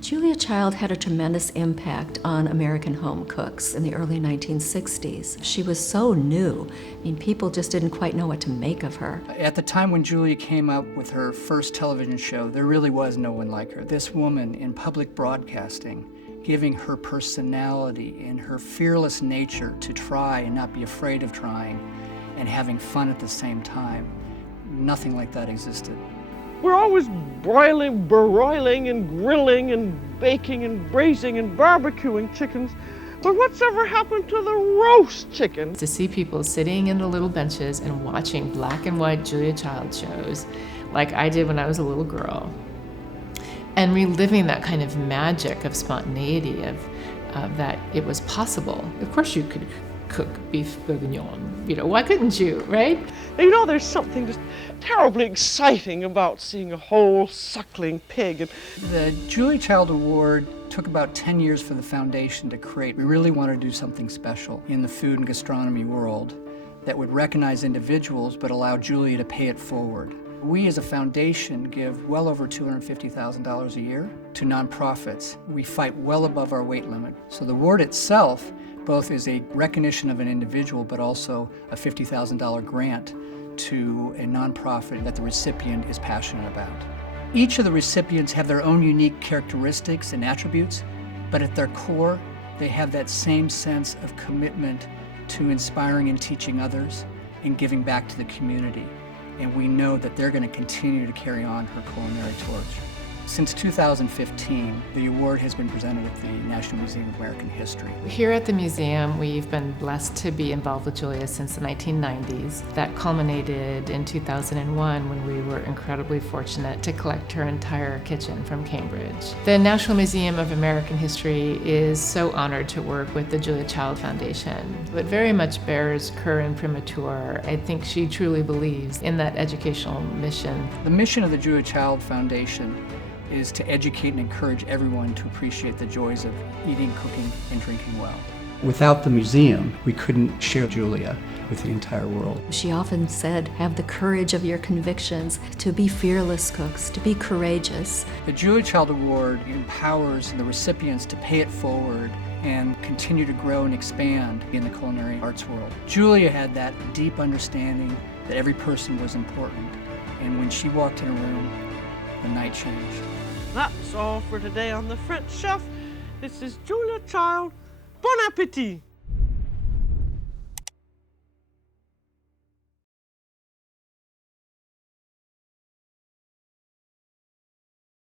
Julia Child had a tremendous impact on American home cooks in the early 1960s. She was so new. I mean, people just didn't quite know what to make of her. At the time when Julia came out with her first television show, there really was no one like her. This woman in public broadcasting, giving her personality and her fearless nature to try and not be afraid of trying and having fun at the same time. Nothing like that existed. We're always broiling and grilling and baking and braising and barbecuing chickens. But what's ever happened to the roast chicken? To see people sitting in the little benches and watching black and white Julia Child shows like I did when I was a little girl, and reliving that kind of magic of spontaneity, of that it was possible. Of course you could cook beef bourguignon, why couldn't you, right? There's something just terribly exciting about seeing a whole suckling pig. The Julia Child Award took about 10 years for the foundation to create. We really wanted to do something special in the food and gastronomy world that would recognize individuals but allow Julia to pay it forward. We as a foundation give well over $250,000 a year to nonprofits. We fight well above our weight limit. So the award itself both is a recognition of an individual but also a $50,000 grant to a nonprofit that the recipient is passionate about. Each of the recipients have their own unique characteristics and attributes, but at their core, they have that same sense of commitment to inspiring and teaching others and giving back to the community. And we know that they're going to continue to carry on her culinary torch. Since 2015, the award has been presented at the National Museum of American History. Here at the museum, we've been blessed to be involved with Julia since the 1990s. That culminated in 2001 when we were incredibly fortunate to collect her entire kitchen from Cambridge. The National Museum of American History is so honored to work with the Julia Child Foundation. It very much bears her imprimatur. I think she truly believes in that educational mission. The mission of the Julia Child Foundation is to educate and encourage everyone to appreciate the joys of eating, cooking, and drinking well. Without the museum, we couldn't share Julia with the entire world. She often said, have the courage of your convictions, to be fearless cooks, to be courageous. The Julia Child Award empowers the recipients to pay it forward and continue to grow and expand in the culinary arts world. Julia had that deep understanding that every person was important, and when she walked in a room, the night changed. That's all for today on The French Chef. This is Julia Child. Bon appétit!